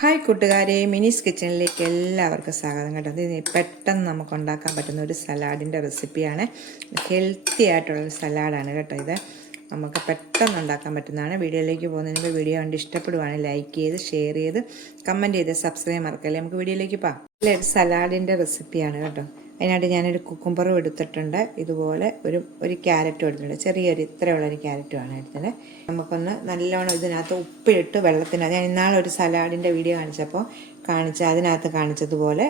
Hi കൂട്ടുകാരെ, മിനീസ് കിച്ചണിലേക്ക് എല്ലാവർക്കും സ്വാഗതം കേട്ടോ. ഇത് പെട്ടെന്ന് നമുക്ക് ഉണ്ടാക്കാൻ പറ്റുന്ന ഒരു സലാഡിൻ്റെ റെസിപ്പിയാണ്. ഹെൽത്തി ആയിട്ടുള്ളൊരു സലാഡാണ് കേട്ടോ. ഇത് നമുക്ക് പെട്ടെന്ന് ഉണ്ടാക്കാൻ പറ്റുന്നതാണ്. വീഡിയോയിലേക്ക് പോകുന്നതിന് മുമ്പ് വീഡിയോ കണ്ട് ഇഷ്ടപ്പെടുവാണെങ്കിൽ ലൈക്ക് ചെയ്ത് ഷെയർ ചെയ്ത് കമൻറ്റ് ചെയ്ത് സബ്സ്ക്രൈബ് മറക്കല്ലേ. നമുക്ക് വീഡിയോയിലേക്ക് പോകാം. ഒരു സലാഡിൻ്റെ റെസിപ്പിയാണ് കേട്ടോ. അതിനായിട്ട് ഞാനൊരു കുക്കുംബറും എടുത്തിട്ടുണ്ട്, ഇതുപോലെ ഒരു ക്യാരറ്റും എടുത്തിട്ടുണ്ട്. ചെറിയൊരു ഇത്രയുള്ളൊരു ക്യാരറ്റുമാണ് എടുത്തത്. നമുക്കൊന്ന് നല്ലോണം ഇതിനകത്ത് ഉപ്പിട്ട് വെള്ളത്തിനകത്ത്, ഞാൻ ഇന്നാളൊരു സലാഡിൻ്റെ വീഡിയോ അതിനകത്ത് കാണിച്ചതുപോലെ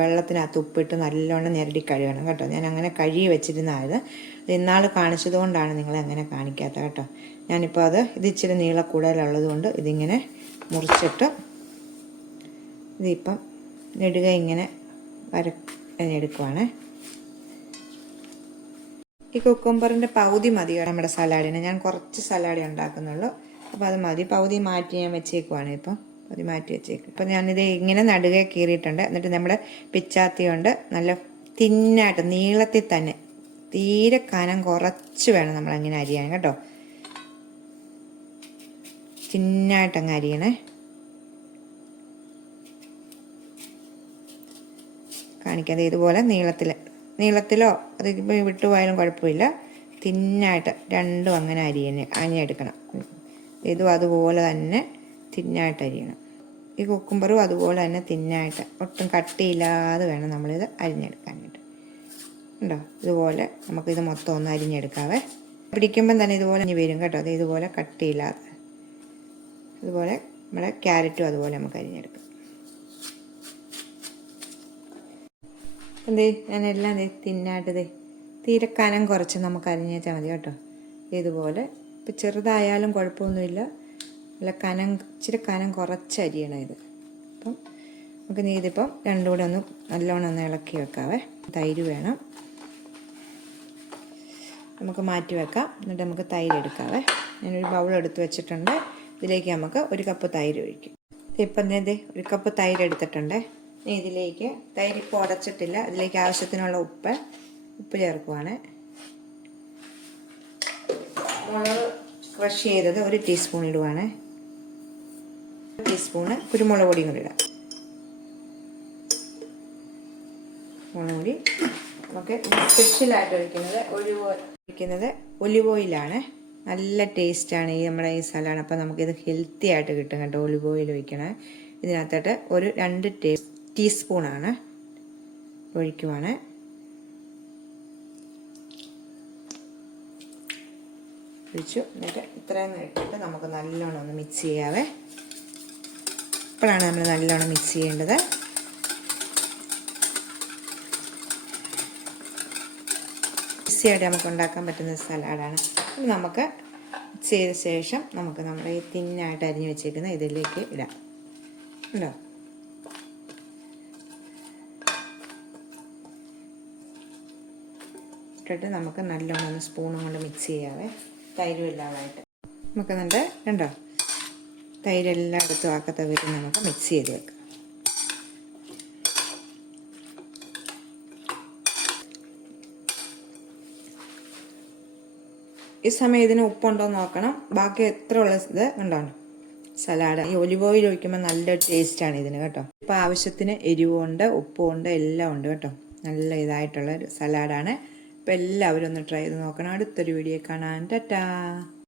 വെള്ളത്തിനകത്ത് ഉപ്പിട്ട് നല്ലോണം ഞെരടി കഴുകണം കേട്ടോ. ഞാൻ അങ്ങനെ കഴുകി വെച്ചിരുന്നത്, ഇത് ഇന്നാൾ കാണിച്ചത് കൊണ്ടാണ് നിങ്ങളെ അങ്ങനെ കാണിക്കാത്ത കേട്ടോ. ഞാനിപ്പോൾ ഇത് ഇച്ചിരി നീളക്കൂടുതലുള്ളത് കൊണ്ട് ഇതിങ്ങനെ മുറിച്ചിട്ട് ഇതിപ്പം നെടുക ഇങ്ങനെ വരഞ്ഞെടുക്കുവാണ്. ഈ കുക്കുംബറിൻ്റെ പകുതി മതി നമ്മുടെ സലാഡിന്. ഞാൻ കുറച്ച് സലാഡേ ഉണ്ടാക്കുന്നുള്ളൂ, അപ്പോൾ അത് മതി. പകുതി മാറ്റി ഞാൻ വെച്ചേക്കുവാണ്. ഇപ്പം പകുതി മാറ്റി വെച്ചേക്കും. ഇപ്പം ഞാനിത് ഇങ്ങനെ നടുകെ കീറിയിട്ടുണ്ട്. എന്നിട്ട് നമ്മുടെ പിച്ചാത്തി കൊണ്ട് നല്ല തിന്നായിട്ട് നീളത്തിൽ തന്നെ, തീരെ കനം കുറച്ച് വേണം നമ്മളങ്ങനെ അരിയാൻ കേട്ടോ. തിന്നായിട്ടങ്ങ് അരിയണേ. കാണിക്കാതെ ഇതുപോലെ നീളത്തിലോ അത് വിട്ടുപോയാലും കുഴപ്പമില്ല. തിന്നായിട്ട് രണ്ടും അങ്ങനെ അരിഞ്ഞെടുക്കണം. ഇതും അതുപോലെ തന്നെ തിന്നായിട്ട് അരിയണം. ഈ കുക്കുംബറും അതുപോലെ തന്നെ തിന്നായിട്ട്, ഒട്ടും കട്ടിയില്ലാതെ വേണം നമ്മളിത് അരിഞ്ഞെടുക്കാനായിട്ട്. ഉണ്ടോ? ഇതുപോലെ നമുക്കിത് മൊത്തം ഒന്ന് അരിഞ്ഞെടുക്കാവേ. പിടിക്കുമ്പം തന്നെ ഇതുപോലെ ഇനി വരും കേട്ടോ. അത് ഇതുപോലെ കട്ടിയില്ലാതെ. അതുപോലെ നമ്മുടെ ക്യാരറ്റും അതുപോലെ നമുക്ക് അരിഞ്ഞെടുക്കാം. ഞാനെല്ലാം തിന്നായിട്ട് തീരെ കനം കുറച്ച് നമുക്ക് അരിഞ്ഞേച്ചാൽ മതി കേട്ടോ. ഇതുപോലെ ഇപ്പം ചെറുതായാലും കുഴപ്പമൊന്നുമില്ല. നല്ല ഇച്ചിരി കനം കുറച്ച് അരിയണം ഇത്. അപ്പം നമുക്ക് ഇതിപ്പം രണ്ടും കൂടെ നല്ലോണം ഒന്ന് ഇളക്കി വെക്കാവേ. തൈര് വേണം, നമുക്ക് മാറ്റി വെക്കാം. എന്നിട്ട് നമുക്ക് തൈര് എടുക്കാവേ. ഞാനൊരു ബൗൾ എടുത്ത് വെച്ചിട്ടുണ്ട്. ഇതിലേക്ക് നമുക്ക് 1 കപ്പ് തൈര് ഒഴിക്കും. ഇപ്പം ഒരു കപ്പ് തൈര് എടുത്തിട്ടുണ്ട്. ഇതിലേക്ക് തൈര് ഇപ്പോൾ ഉടച്ചിട്ടില്ല. ഇതിലേക്ക് ആവശ്യത്തിനുള്ള ഉപ്പ് ചേർക്കുവാണ്. മുളക് ക്രഷ് ചെയ്തത് 1 ടീസ്പൂൺ ഇടുവാണ്. 1 ടീസ്പൂണ് കുരുമുളക് പൊടിയും കൂടി ഇടാം. മുളക് പൊടി നമുക്ക് സ്പെഷ്യലായിട്ട് ഒഴിക്കുന്നത് ഒലിവ് ഓയിലാണ്. നല്ല ടേസ്റ്റാണ് നമ്മുടെ ഈ സലാഡ്. അപ്പം നമുക്കിത് ഹെൽത്തി ആയിട്ട് കിട്ടും കേട്ടോ. ഒലിവ് ഓയിൽ ഒഴിക്കണേ. ഇതിനകത്തോട്ട് 2 ടീസ്പൂണാണ് ഒഴിക്കുവാണ്. ഒഴിച്ചു. എന്നിട്ട് ഇത്രയും ഇട്ടിട്ട് നമുക്ക് നല്ലോണം ഒന്ന് മിക്സ് ചെയ്യാവേ. ഇപ്പോഴാണ് നമ്മൾ നല്ലോണം മിക്സ് ചെയ്യേണ്ടത്. ഈസിയായിട്ട് നമുക്ക് ഉണ്ടാക്കാൻ പറ്റുന്ന സലാഡാണ്. നമുക്ക് മിക്സ് ചെയ്ത ശേഷം നമുക്ക് നമ്മുടെ ഈ തിന്നായിട്ട് അരിഞ്ഞ് വെച്ചേക്കുന്ന ഇതിലേക്ക് ഇടാം. ഉണ്ടോ? ഇട്ടിട്ട് നമുക്ക് നല്ലോണം ഒന്ന് സ്പൂണും കൊണ്ട് മിക്സ് ചെയ്യാവേ. തൈരും എല്ലാമായിട്ട് നമുക്ക് കണ്ടോ, തൈരെല്ലാം എടുത്ത് ആക്കത്ത വരും നമുക്ക് മിക്സ് ചെയ്ത് വെക്കാം. ഈ സമയം ഇതിന് ഉപ്പുണ്ടോ എന്ന് നോക്കണം. ബാക്കി എത്ര ഉള്ള ഇത് കണ്ടോണം സലാഡ്. ഈ ഒലിവ് ഓയിൽ ഒഴിക്കുമ്പോൾ നല്ലൊരു ടേസ്റ്റാണ് ഇതിന് കേട്ടോ. ഇപ്പോൾ ആവശ്യത്തിന് എരിവുണ്ട്, ഉപ്പുണ്ട്, എല്ലാം ഉണ്ട് കേട്ടോ. നല്ല ഇതായിട്ടുള്ള ഒരു സലാഡാണ്. അപ്പോൾ എല്ലാവരും ഒന്ന് ട്രൈ ചെയ്ത് നോക്കണം. അടുത്തൊരു വീഡിയോ കാണാൻ. ടാറ്റാ.